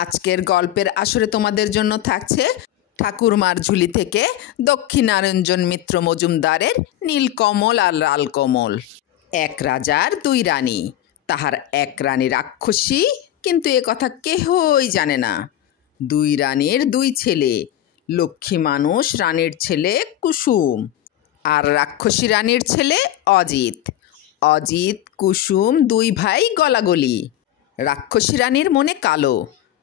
আজকের গল্পের আসরে তোমাদের জন্য থাকছে ঠাকুরমার ঝুলি থেকে দক্ষিণারঞ্জন মিত্র মজুমদারের নীলকমল আর লালকমল। এক রাজার দুই রানী, তাহার এক রানী রাক্ষসী, কিন্তু এ কথা কেহই জানে না। দুই রানীর দুই ছেলে, লক্ষ্মী মানুষ রানীর ছেলে কুসুম আর রাক্ষসী রানীর ছেলে অজিত। অজিত কুসুম দুই ভাই গলাগলি। রাক্ষসী রানীর মনে কালো,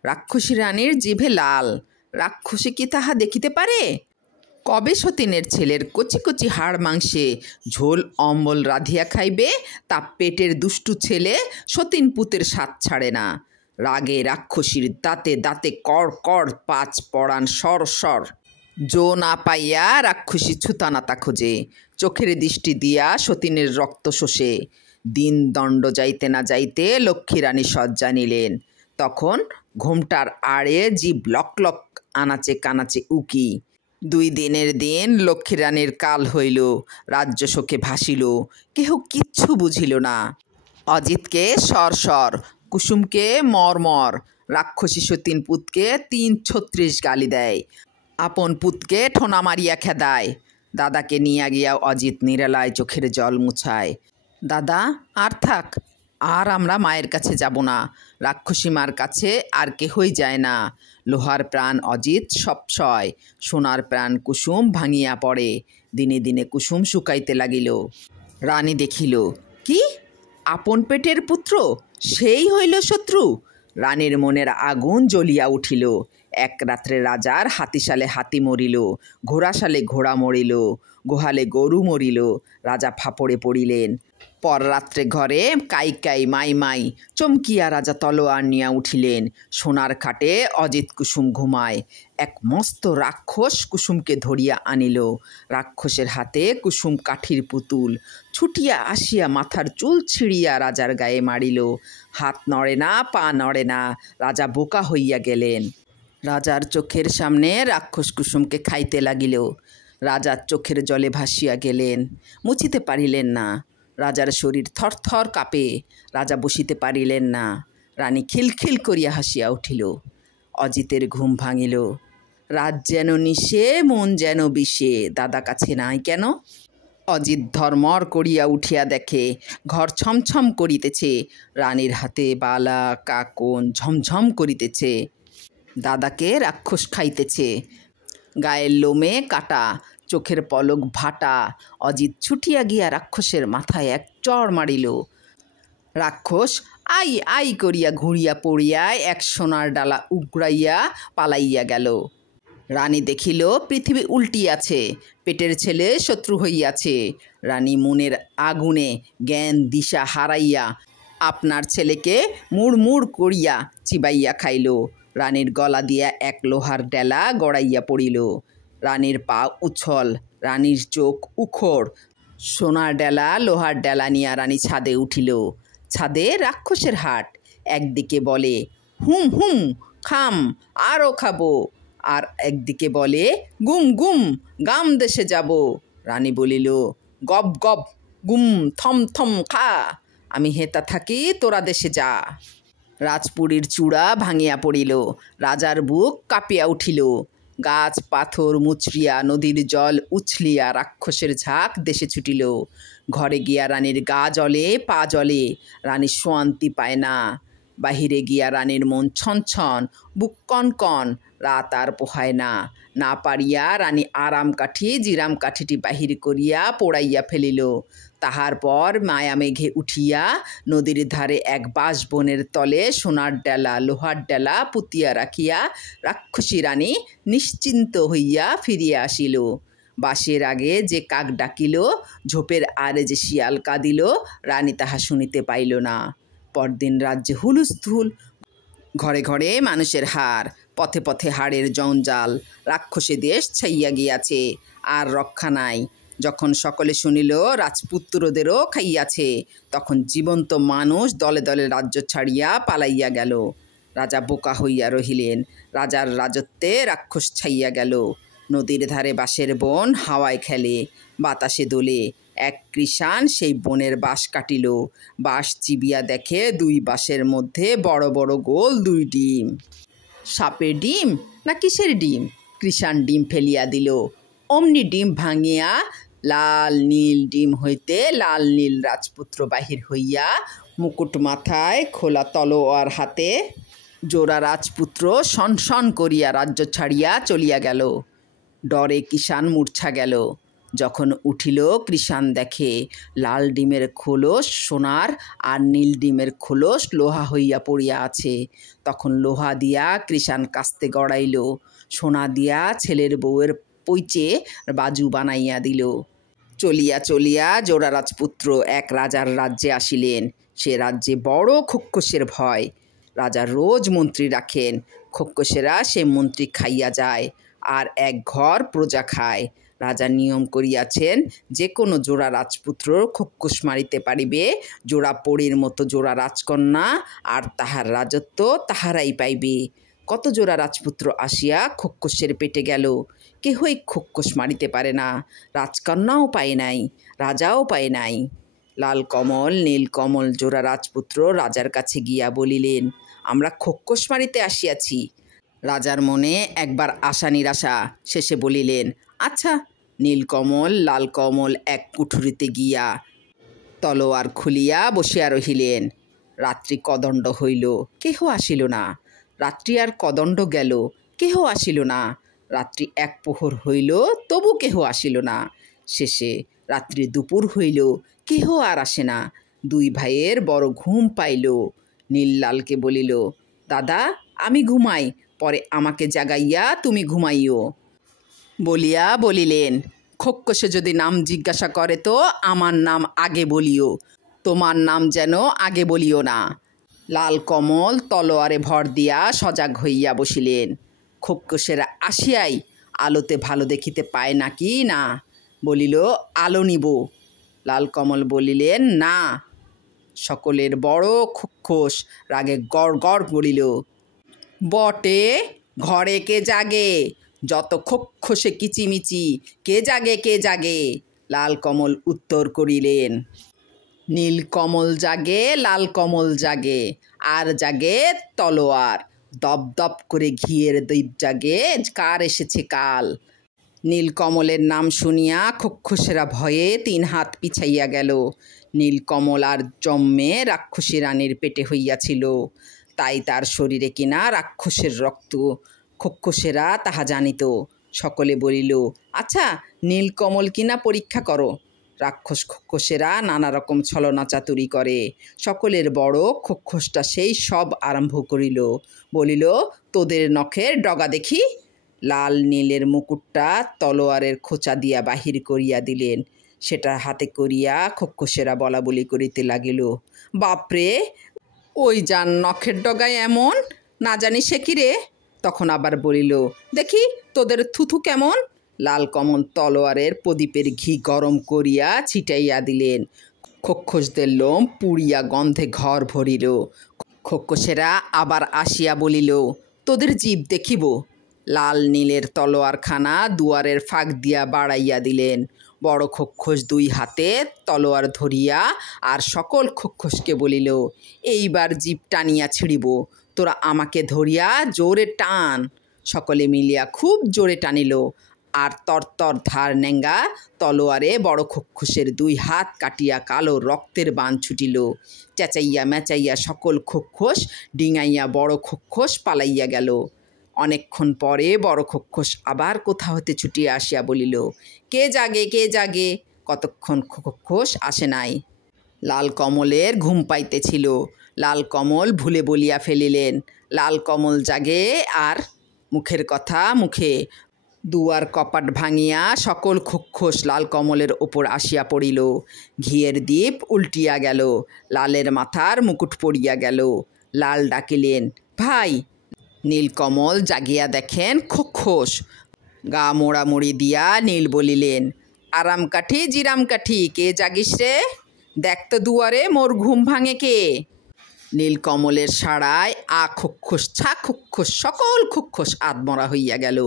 রাক্ষসী রানীর জিভে লাল। রাক্ষসী কি তাহা দেখিতে পারে? কবে সতীনের ছেলের কচি কচি হাড় মাংসে ঝোল অম্বল রাধিয়া খাইবে, তা পেটের দুষ্টু ছেলে সতীন পুতের স্বাদ ছাড়ে না। রাগে রাক্ষসীর দাঁতে দাঁতে কড় কড়, পাঁচ পড়ান সর সর। জো না পাইয়া রাক্ষসী ছুতানাতা খোঁজে, চোখের দৃষ্টি দিয়া সতীনের রক্ত শোষে। দিন দণ্ড যাইতে না যাইতে লক্ষ্মী রানী শয্যা নিলেন। তখন ঘোমটার আড়ে জিভ লক লক, আনাচে কানাচে উকি। দুই দিনের দিন লক্ষ্মী রানীর কাল হইল, রাজ্য শোকে ভাসিল, কেহ কিচ্ছু বুঝিল না। অজিতকে সর সর, কুসুমকে মর মর। রাক্ষসী সতীন পুতকে ৩৬ গালি দেয়, আপন পুতকে ঠোনা মারিয়া খেদায়। দাদাকে নিয়ে গিয়া অজিত নিরালায় চোখের জল মুছায়। দাদা আর থাক, আর আমরা মায়ের কাছে যাব না। রাক্ষসী মার কাছে আর কেহই যায় না। লোহার প্রাণ অজিত সবসয়, সোনার প্রাণ কুসুম ভাঙিয়া পড়ে। দিনে দিনে কুসুম শুকাইতে লাগিল। রানী দেখিল, কি আপন পেটের পুত্র সেই হইল শত্রু। রানীর মনের আগুন জ্বলিয়া উঠিল। এক রাত্রে রাজার হাতিশালে হাতি মরিল, ঘোড়াশালে ঘোড়া মরিল, গোহালে গরু মরিল। রাজা ফাপড়ে পড়িলেন। পর রাত্রে ঘরে কাই কাই মাই মাই, চমকিয়া রাজা তলোয়ার নিয়া উঠিলেন। সোনার খাটে অজিত কুসুম ঘুমায়। এক মস্ত রাক্ষস কুসুমকে ধরিয়া আনিল। রাক্ষসের হাতে কুসুম কাঠির পুতুল। ছুটিয়া আসিয়া মাথার চুল ছিঁড়িয়া রাজার গায়ে মারিল। হাত নড়ে না, পা নড়ে না। রাজা বোকা হইয়া গেলেন। রাজার চোখের সামনে রাক্ষস কুসুমকে খাইতে লাগিল। রাজার চোখের জলে ভাসিয়া গেলেন, মুছিতে পারিলেন না। রাজার শরীর থরথর কাঁপে, রাজা বসিতে পারিলেন না। রানী খিলখিল করিয়া হাসিয়া উঠিল। অজিতের ঘুম ভাঙিল। রাত যেন নিশে, মন যেন বিষে, দাদা কাছে নাই কেন? অজিত ধর্মর করিয়া উঠিয়া দেখে ঘর ছমছম করিতেছে, রানীর হাতে বালা কাকন ঝমঝম করিতেছে। দাদাকে রাক্ষস খাইতেছে। গায়ের লোমে কাটা, চোখের পলক ভাটা। অজিত ছুটিয়া গিয়া রাক্ষসের মাথায় এক চড় মারিল। রাক্ষস আই আই করিয়া ঘুরিয়া পড়িয়া এক সোনার ডালা উগড়াইয়া পালাইয়া গেল। রানী দেখিল পৃথিবী উল্টিয়াছে, পেটের ছেলে শত্রু হইয়াছে। রানী মনের আগুনে জ্ঞান দিশা হারাইয়া আপনার ছেলেকে মুড়মুড় করিয়া চিবাইয়া খাইল। রানীর গলা দিয়া এক লোহার ডেলা গড়াইয়া পড়িল। রানীর পা উছল, রানীর চোখ উখড়। সোনার ডেলা লোহার ডেলা নিয়া রানী ছাদে উঠিল। ছাদে রাক্ষসের হাট। একদিকে বলে হুম হুম খাম, আরও খাবো। আর একদিকে বলে গুম গুম, গাম দেশে যাব। রানী বলিল, গপ গপ গুম, থম থম খা। আমি হেতা থাকি, তোরা দেশে যা। রাজপুরীর চূড়া ভাঙিয়া পড়িল। রাজার বুক কাঁপিয়া উঠিল। গাছ পাথর মুচড়িয়া নদীর জল উছলিয়া রাক্ষসের ঝাঁক দেশে ছুটিল। ঘরে গিয়া রানীর গা জ্বলে, পা জ্বলে। রানী শান্তি পায় না। বাহিরে গিয়া রানীর মন ছনছন, বুক কনকন। রাত আর পোহায় না। না পারিয়া রানী আরাম কাঠি জিরাম কাঠিটি বাহির করিয়া পোড়াইয়া ফেলিল। তাহার পর মায়া মেঘে উঠিয়া নদীর ধারে এক বাঁশবনের তলে সোনার ডেলা লোহার ডেলা পুতিয়া রাখিয়া রাক্ষসী রানী নিশ্চিন্ত হইয়া ফিরিয়া আসিল। বাঁশের আগে যে কাক ডাকিল, ঝোপের আরে যে শিয়াল কাঁদিল, রানী তাহা শুনিতে পাইল না। পরদিন রাজ্যে হুলস্থুল, ঘরে ঘরে মানুষের হার, পথে পথে হাড়ের জঞ্জাল। রাক্ষসী দেশ ছাইয়া গিয়াছে, আর রক্ষা নাই। যখন সকলে শুনিল রাজপুত্রদেরও খাইয়াছে, তখন জীবন্ত মানুষ দলে দলে রাজ্য ছাড়িয়া পালাইয়া গেল। রাজা বোকা হইয়া রহিলেন। রাজার রাজত্বে রাক্ষস ছাইয়া গেল। নদীর ধারে বাঁশের বন হাওয়ায় খেলে, বাতাসে দোলে। এক কৃষাণ সেই বনের বাঁশ কাটিল। বাঁশ চিবিয়া দেখে দুই বাঁশের মধ্যে বড় বড় গোল দুই ডিম। সাপের ডিম না কিসের ডিম? কৃষাণ ডিম ফেলিয়া দিল। অমনি ডিম ভাঙিয়া লাল নীল ডিম হইতে লাল নীল রাজপুত্র বাহির হইয়া মুকুট মাথায় খোলা তলোয়ার হাতে জোড়া রাজপুত্র সনসন করিয়া রাজ্য ছাড়িয়া চলিয়া গেল। ডরে কৃষাণ মূর্ছা গেল। যখন উঠিল কৃষাণ দেখে লাল ডিমের খোলস সোনার আর নীল ডিমের খোলস লোহা হইয়া পড়িয়া আছে। তখন লোহা দিয়া কৃষাণ কাস্তে গড়াইল, সোনা দিয়া ছেলের বউয়ের পইচে বাজু বানাইয়া দিল। চলিয়া চলিয়া জোড়া রাজপুত্র এক রাজার রাজ্যে আসিলেন। সে রাজ্যে বড় খোক্ষসের ভয়। রাজা রোজ মন্ত্রী রাখেন, খোক্ষসেরা সে মন্ত্রী খাইয়া যায়, আর এক ঘর প্রজা খায়। রাজা নিয়ম করিয়াছেন, যে কোনো জোড়া রাজপুত্র খোক্ষস মারিতে পারিবে জোড়া পরীর মতো জোড়া রাজকন্যা, আর তাহার রাজত্ব তাহারাই পাইবে। কত জোড়া রাজপুত্র আসিয়া খোক্ষসের পেটে গেল, কেহই খোক্ষস মারিতে পারে না। রাজকন্যাও পায় নাই, রাজাও পায় নাই। লাল কমল নীল কমল জোড়া রাজপুত্র রাজার কাছে গিয়া বলিলেন, আমরা খোক্ষস মারিতে আসিয়াছি। রাজার মনে একবার আশা নিরাশা, শেষে বলিলেন, আচ্ছা। নীলকমল লাল কমল এক কুঠুরিতে গিয়া তলোয়ার খুলিয়া বসিয়া রহিলেন। রাত্রি কদণ্ড হইল, কেহ আসিল না। রাত্রি আর কদণ্ড গেল, কেহ আসিল না। রাত্রি এক প্রহর হইল, তবু কেহ আসিল না। শেষে রাত্রি দুপুর হইল, কেহ আর আসে না। দুই ভাইয়ের বড় ঘুম পাইল। নীল লালকে বলিল, দাদা আমি ঘুমাই, পরে আমাকে জাগাইয়া তুমি ঘুমাইও। বলিয়া বলিলেন, খোক্ষসে যদি নাম জিজ্ঞাসা করে তো আমার নাম আগে বলিও, তোমার নাম যেন আগে বলিও না। লাল কমল তলোয়ারে ভর দিয়া সজাগ হইয়া বসিলেন। খোক্ষসেরা আসিয়াই আলোতে ভালো দেখিতে পায় নাকি না, বলিল, আলো নিব। লাল কমল বলিলেন, না। সকলের বড় খোক্ষস রাগে গড় গড় বলিল, বটে, ঘরে কে জাগে? যত খোক্ষসে কিচিমিচি, কে জাগে কে জাগে? লাল কমল উত্তর করিলেন, নীল কমল জাগে, লাল কমল জাগে, আর জাগে তলোয়ার। দপ দপ করে ঘিয়ের দ্বীপ জাগে, কার এসেছে কাল। নীল কমলের নাম শুনিয়া খোক্ষসেরা ভয়ে 3 হাত পিছাইয়া গেল। নীল কমল আর জন্মে রাক্ষসী রানীর পেটে হইয়াছিল, তাই তার শরীরে কিনা রাক্ষসের রক্ত। খোক্ষসেরা তাহা জানিত। সকলে বলিল, আচ্ছা নীলকমল কিনা পরীক্ষা করো। রাক্ষস খোক্ষসেরা নানা রকম ছলনা চাতুরি করে। সকলের বড় খোক্ষসটা সেই সব আরম্ভ করিল। বলিল, তোদের নখের ডগা দেখি। লাল নীলের মুকুটটা তলোয়ারের খোঁচা দিয়া বাহির করিয়া দিলেন। সেটা হাতে করিয়া খোক্ষসেরা বলা বলি করিতে লাগিল, বাপরে, ওই যার নখের ডগায় এমন, না জানি সে কি রে। তখন আবার বলিল, দেখি তোদের থুথু কেমন। লাল কমল তলোয়ারের প্রদীপের ঘি গরম করিয়া ছিটাইয়া দিলেন। খোক্ষসদের লোম পুড়িয়া গন্ধে ঘর ভরিল। খোক্ষসেরা আবার আসিয়া বলিল, তোদের জীব দেখিব। লাল নীলের তলোয়ারখানা দুয়ারের ফাঁক দিয়া বাড়াইয়া দিলেন। বড় খোক্ষস 2 হাতে তলোয়ার ধরিয়া আর সকল খোক্ষসকে বলিল, এইবার জীব টানিয়া ছিঁড়িব, তোরা আমাকে ধরিয়া জোরে টান। সকলে মিলিয়া খুব জোরে টানিল, আর তরতর ধার নেঙ্গা তলোয়ারে বড় খোক্ষসের 2 হাত কাটিয়া কালো রক্তের বান ছুটিল। চেঁচাইয়া মেচাইয়া সকল খোক্ষস ডিঙাইয়া বড় খোক্ষস পালাইয়া গেল। অনেকক্ষণ পরে বড় খোক্ষস আবার কোথা হতে ছুটিয়া আসিয়া বলিল, কে জাগে কে জাগে? কতক্ষণ খোক্ষস আসে নাই। লাল কমলের ঘুম পাইতেছিল। লাল কমল ভুলে বলিয়া ফেলিলেন, লাল কমল জাগে, আর মুখের কথা মুখে। দুয়ার কপাট ভাঙিয়া সকল খোক্ষস লাল কমলের ওপর আসিয়া পড়িল। ঘিয়ের দ্বীপ উল্টিয়া গেল, লালের মাথার মুকুট পড়িয়া গেল। লাল ডাকিলেন, ভাই। নীলকমল জাগিয়া দেখেন খোক্ষস। গা মোড়ামুড়ি দিয়া নীল বলিলেন, আরাম কাঠি জিরাম কাঠি, কে জাগিস রে? দেখ তো দুয়ারে মোর ঘুম ভাঙে কে? নীলকমলের সাড়ায় খোক্ষস ছা খোক্ষস সকল খোক্ষস আধমরা হইয়া গেল।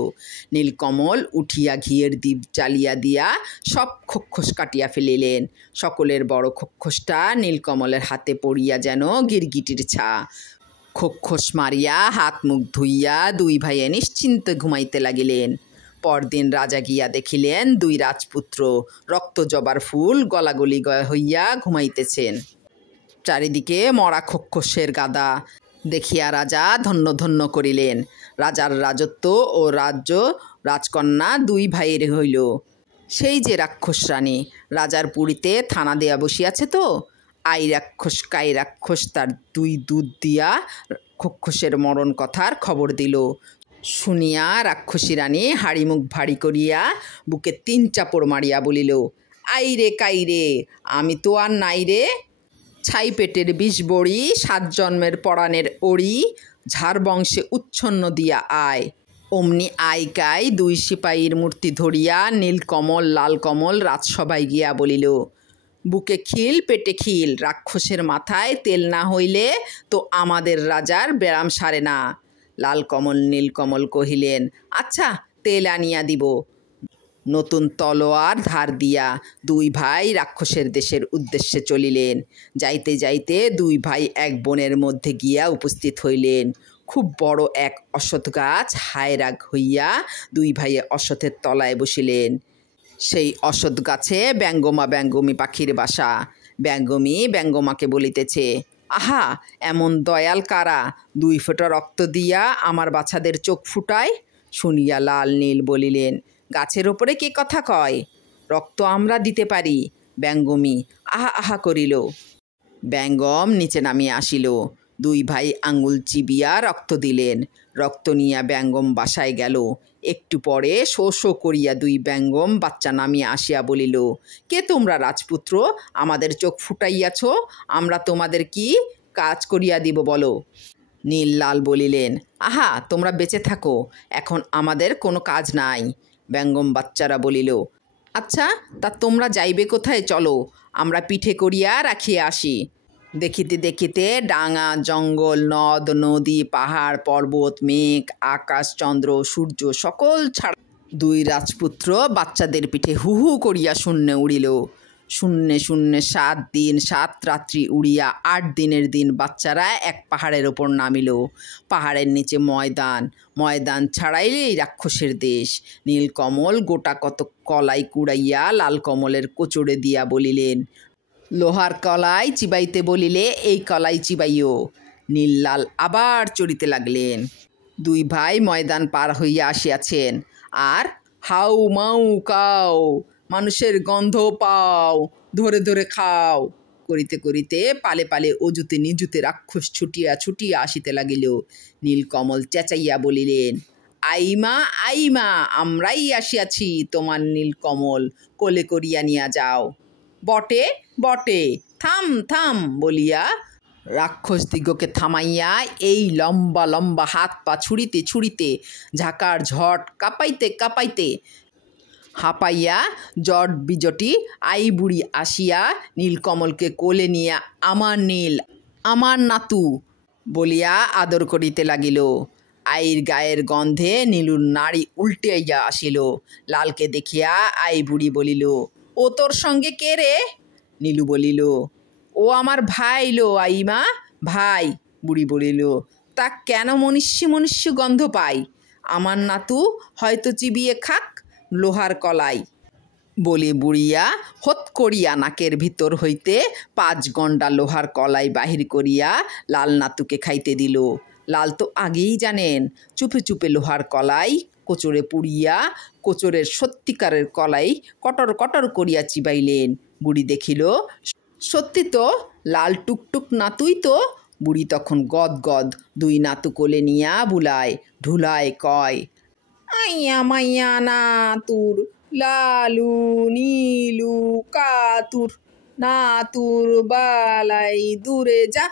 নীলকমল উঠিয়া ঘিয়ের দ্বীপ জ্বালিয়া দিয়া সব খোক্ষস কাটিয়া ফেলিলেন। সকলের বড় খোক্ষসটা নীলকমলের হাতে পড়িয়া যেন গিরগিটির ছা। খোঁস মারিয়া হাত মুখ ধুইয়া দুই ভাইয়ে নিশ্চিন্তে ঘুমাইতে লাগিলেন। পরদিন রাজা গিয়া দেখিলেন দুই রাজপুত্র রক্ত জবার ফুল গলাগলি হইয়া ঘুমাইতেছেন। চারিদিকে মরা খোঁসের গাদা দেখিয়া রাজা ধন্য ধন্য করিলেন। রাজার রাজত্ব ও রাজ্য রাজকন্যা দুই ভাইয়ের হইল। সেই যে রাক্ষস রানী রাজার পুরীতে থানা দেয়া বসিয়াছে তো, আই রাক্ষস কাই রাক্ষস তার দুই দুধ দিয়া খোঁসের মরণ কথার খবর দিল। শুনিয়া রাক্ষসী রানী হাড়ি মুখ ভারী করিয়া বুকে 3 চাপড় মারিয়া বলিল, আই রে কাই রে, আমি তো আর নাই রে। ছাই পেটের 20 বড়ি 7 জন্মের পরাণের অড়ি, ঝাড় বংশে উচ্ছন্ন দিয়া আয়। অমনি আই কাই 2 সিপাহীর মূর্তি ধরিয়া নীলকমল লালকমল রাজসভায় গিয়া বলিল, বুকে খিল পেটে খিল, রাক্ষসের মাথায় তেল না হইলে তো আমাদের রাজার ব্যারাম সারে না। লালকমল নীলকমল কহিলেন, আচ্ছা তেল আনিয়া দিব। নতুন তলোয়ার ধার দিয়া দুই ভাই রাক্ষসের দেশের উদ্দেশ্যে চলিলেন। যাইতে যাইতে দুই ভাই এক বনের মধ্যে গিয়া উপস্থিত হইলেন। খুব বড় এক অশ্বত্থ গাছ, হায় রাগ হইয়া দুই ভাইয়ে অশ্বত্থের তলায় বসিলেন। সেই অশ্বত্থ গাছে ব্যঙ্গমা ব্যঙ্গমী পাখির বাসা। ব্যঙ্গমী ব্যঙ্গমাকে বলিতেছে, আহা এমন দয়াল কারা, 2 ফোঁটা রক্ত দিয়া আমার বাছাদের চোখ ফুটায়। শুনিয়া লাল নীল বলিলেন, গাছের ওপরে কে কথা কয়, রক্ত আমরা দিতে পারি। ব্যঙ্গমী আহা আহা করিল। ব্যঙ্গম নিচে নামিয়া আসিল। দুই ভাই আঙুল চিবিয়া রক্ত দিলেন। রক্ত নিয়া ব্যঙ্গম বাসায় গেল। একটু পরে শো শো করিয়া দুই ব্যঙ্গম বাচ্চা নামিয়া আসিয়া বলিল, কে তোমরা রাজপুত্র, আমাদের চোখ ফুটাইয়াছ, আমরা তোমাদের কি কাজ করিয়া দিব বলো। নীল লাল বলিলেন, আহা তোমরা বেঁচে থাকো, এখন আমাদের কোনো কাজ নাই। ব্যঙ্গম বাচ্চারা বলিল, আচ্ছা তা তোমরা যাইবে কোথায়, চলো আমরা পিঠে করিয়া রাখিয়া আসি। দেখিতে দেখিতে ডাঙা জঙ্গল নদ নদী পাহাড় পর্বত মেঘ আকাশ চন্দ্র সূর্য সকল ছাড়া দুই রাজপুত্র বাচ্চাদের পিঠে হু হু করিয়া শূন্যে উড়িল। শূন্যে শূন্যে 7 দিন 7 রাত্রি উড়িয়া 8 দিনের দিন বাচ্চারা এক পাহাড়ের ওপর নামিল। পাহাড়ের নিচে ময়দান, ময়দান ছাড়াইলেই রাক্ষসের দেশ। নীলকমল গোটা কত কলাই কুড়াইয়া লাল কমলের কোচরে দিয়া বলিলেন, লোহার কলাই চিবাইতে বলিলে এই কলাই চিবাইও। নীললাল আবার চড়িতে লাগলেন। দুই ভাই ময়দান পার হইয়া আসিয়াছেন। আর হাউ মাউ কাও, মানুষের গন্ধ পাও, ধরে ধরে খাও করিতে করিতে পালে পালে অজুতে নিজুতে রাক্ষস ছুটিয়া ছুটিয়া আসিতে লাগিল। নীলকমল চেঁচাইয়া বলিলেন, আইমা আইমা, আমরাই আসিয়াছি, তোমার নীলকমল কোলে করিয়া নিয়া যাও। বটে বটে, থাম থাম বলিয়া রাক্ষসদিগকে থামাইয়া এই লম্বা লম্বা হাত পা ছুঁড়িতে ছুঁড়িতে ঝাঁকার ঝট কাঁপাইতে কাঁপাইতে হাঁপাইয়া জট বিজটি আই বুড়ি আসিয়া নীলকমলকে কোলে নিয়া আমার নীল আমার নাতু বলিয়া আদর করিতে লাগিল। আইর গায়ের গন্ধে নীলুর নাড়ি উল্টাইয়া আসিল। লালকে দেখিয়া আই বুড়ি বলিল, ও তোর সঙ্গে কে রে? নীলু বলিল, ও আমার ভাই লো আইমা, ভাই। বুড়ি বলিল, তা কেন মনুষ্য মনুষ্য গন্ধ পাই? আমার নাতু হয়তো চিবিয়ে খাক লোহার কলাই। বলে বুড়িয়া হত করিয়া নাকের ভিতর হইতে 5 গন্ডা লোহার কলাই বাহির করিয়া লাল নাতুকে খাইতে দিল। লাল তো আগেই জানেন, চুপে চুপে লোহার কলাই কোচরে পুড়িয়া কোচরের সত্যিকারের কলাই কটর কটর করিয়া চিবাইলেন। বুড়ি দেখিল সত্যি তো লাল টুকটুক নাতুই তো। বুড়ি তখন গদ গদ 2 নাতু কোলে নিয়া বুলায় ঢুলায় কয়, আইয়া মাইয়া নাতুর লালু নীলু কাতুর, নাতুর বালাই দূরে যা।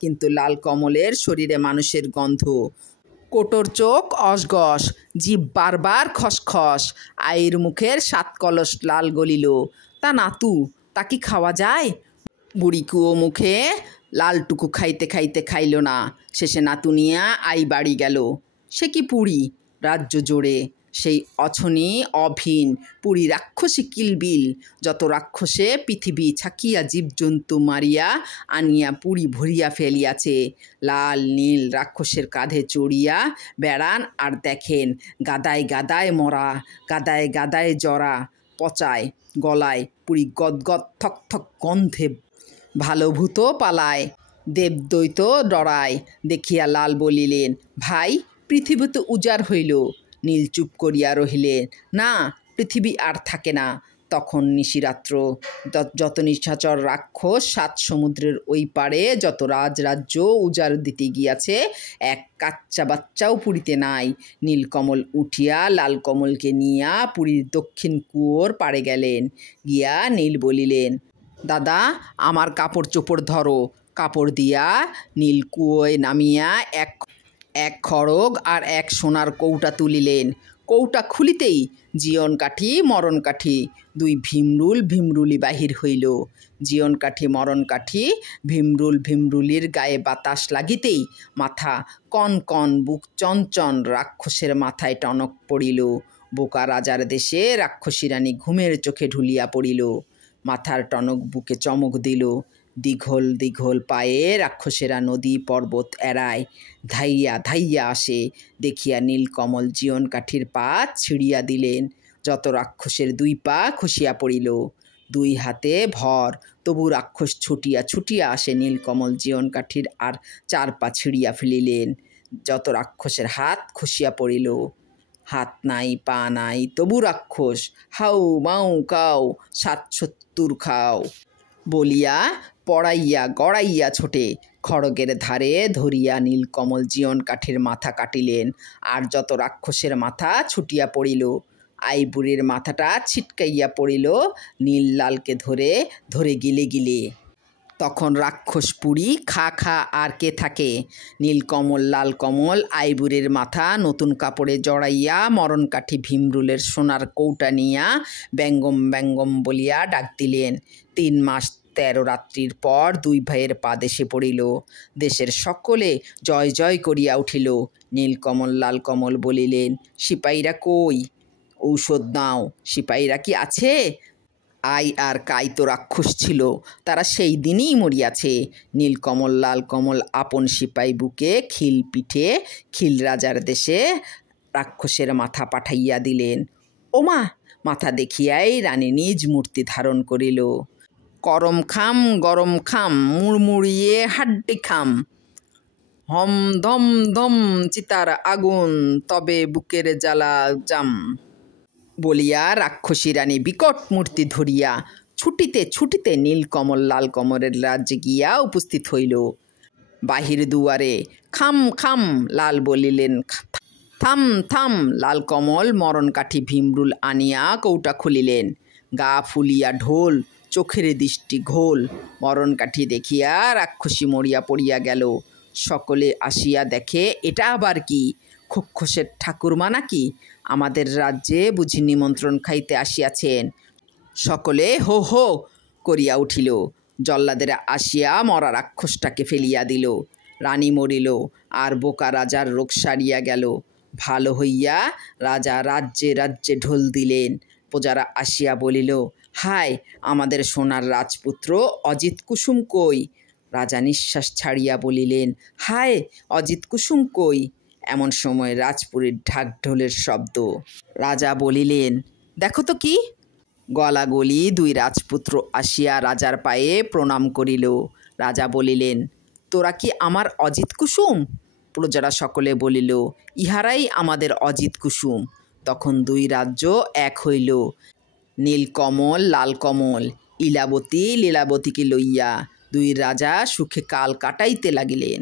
কিন্তু লাল কমলের শরীরে মানুষের গন্ধ, কোটর চোখ অসগস, জিভ বারবার খসখস। আইর মুখের 7 কলস লাল গলিল। তা নাতু, তা কি খাওয়া যায়? বুড়ি কুয়ো মুখে লালটুকু খাইতে খাইতে খাইল না। শেষে নাতু নিয়া আই বাড়ি গেল। সে কি পুরী, রাজ্য জোড়ে সেই অছনি অভিন পুরী রাক্ষসী কিলবিল, যত রাক্ষসে পৃথিবী ছাকিয়া জীবজন্তু মারিয়া আনিয়া পুরী ভরিয়া ফেলিয়াছে। লাল নীল রাক্ষসের কাঁধে চড়িয়া বেড়ান আর দেখেন গাদায় গাদায় মরা, গাদায় গাদায় জরা, পচায় গলায় পুরী গদগদ থক থক গন্ধে ভালো ভূত পালায়, দেবদৈত ডরায়। দেখিয়া লাল বলিলেন, ভাই পৃথিবী তো উজাড় হইল। নীল চুপ করিয়া রহিলেন, না পৃথিবী আর থাকে না। তখন নিশিরাত্র, যত নিশাচর রাক্ষস সাত সমুদ্রের ওই পারে, যত রাজরাজ্য উজাড় দিতে গিয়াছে, এক কাচ্চা বাচ্চাও পুরীতে নাই। নীলকমল উঠিয়া লালকমলকে নিয়া পুরীর দক্ষিণ কুয়োর পাড়ে গেলেন। গিয়া নীল বলিলেন, দাদা আমার কাপড় চোপড় ধরো। কাপড় দিয়া নীল কুয়োয় নামিয়া এক খড়গ আর এক সোনার কৌটা তুলিলেন। কৌটা খুলিতেই জীয়ন কাঠি মরণ কাঠি দুই ভীমরুলি বাহির হইল। জীয়ন কাঠি মরণ কাঠি ভীমরুলির গায়ে বাতাস লাগিতেই মাথা কন কন, বুক চঞ্চন, রাক্ষসের মাথায় টনক পড়িল। বোকা রাজার দেশে রাক্ষসী রানী ঘুমের চোখে ঢুলিয়া পড়িল। মাথার টনক বুকে চমক দিল। দীঘল দীঘল পায়ে রাক্ষসেরা নদী পর্বত এড়ায়, ধাইয়া ধাইয়া আসে। দেখিয়া নীলকমল জীয়ন কাঠির পা ছিঁড়িয়া দিলেন। যত রাক্ষসের দুই পা খসিয়া পড়িল। দুই হাতে ভর, তবু রাক্ষস ছুটিয়া ছুটিয়া আসে। নীলকমল জীয়ন কাঠির আর চার পা ছিঁড়িয়া ফেলিলেন। যত রাক্ষসের হাত খসিয়া পড়িল। হাত নাই পা নাই, তবু রাক্ষস হাউ মাউ কাউ ৭৭ খাও বলিয়া পড়াইয়া গড়াইয়া ছোটে। খড়গের ধারে ধরিয়া নীলকমল জীয়ন কাঠির মাথা কাটিলেন। আর যত রাক্ষসের মাথা ছুটিয়া পড়িল। আইবুড়ির মাথাটা ছিটকাইয়া পড়িল নীল লালকে ধরে ধরে গিলে গিলে। তখন রাক্ষস পুরী খা খা আর কে থাকে। নীলকমল লালকমল আইবুড়ির মাথা নতুন কাপড়ে জড়াইয়া মরণ কাঠি ভীমরুলের সোনার কৌটা নিয়া ব্যঙ্গম ব্যঙ্গম বলিয়া ডাক দিলেন। ৩ মাস ১৩ রাত্রির পর দুই ভাইয়ের পা দেশে পড়িল। দেশের সকলে জয় জয় করিয়া উঠিল। নীলকমল লালকমল বলিলেন, সিপাহীরা কই? ঔষধ নাও। সিপাহীরা কি আছে? আই আর কাই তো রাক্ষস ছিল, তারা সেই দিনই মরিয়াছে। নীলকমল লালকমল আপন সিপাই বুকে খিল পিঠে খিল রাজার দেশে রাক্ষসের মাথা পাঠাইয়া দিলেন। ওমা! মাথা দেখিয়াই রানী নিজ মূর্তি ধারণ করিল। করম খাম মুড়মুড়িয়ে হাড্ডি খাম, হম ধম ধম চিতার আগুন, তবে বুকের জ্বালা জাম বলিয়া রাক্ষসী রানী বিকট মূর্তি ধরিয়া ছুটিতে ছুটিতে নীলকমল লালকমলের রাজ্যে গিয়া উপস্থিত হইল। বাহির দুয়ারে খাম খাম লাল বলিলেন, থাম থাম। লালকমল মরণ কাঠি ভীমরুল আনিয়া কৌটা খুলিলেন। গা ফুলিয়া ঢোল, চোখের দৃষ্টি ঘোল। মরণ কাঠি দেখিয়া রাক্ষসী মরিয়া পড়িয়া গেল। সকলে আসিয়া দেখে, এটা আবার কি? খোক্ষসের ঠাকুরমা নাকি? আমাদের রাজ্যে বুঝি নিমন্ত্রণ খাইতে আসিয়াছেন। সকলে হো হো করিয়া উঠিল। জল্লাদেরা আসিয়া মরা রাক্ষসটাকে ফেলিয়া দিল। রানী মরিল, আর বোকা রাজার রোগ সারিয়া গেল। ভালো হইয়া রাজা রাজ্যে রাজ্যে ঢোল দিলেন। প্রজারা আসিয়া বলিল, হায় আমাদের সোনার রাজপুত্র অজিত কুসুম কই? রাজা নিঃশ্বাস ছাড়িয়া বলিলেন, হায় অজিত কুসুম কই? এমন সময় রাজপুরীর ঢাক ঢোলের শব্দ। রাজা বলিলেন, দেখো তো কি? গলাগলি দুই রাজপুত্র আসিয়া রাজার পায়ে প্রণাম করিল। রাজা বলিলেন, তোরা কি আমার অজিত কুসুম? প্রজারা সকলে বলিল, ইহারাই আমাদের অজিত কুসুম। তখন দুই রাজ্য এক হইল। নীলকমল লালকমল ইলাবতী লীলাবতীকে লইয়া দুই রাজা সুখে কাল কাটাইতে লাগিলেন।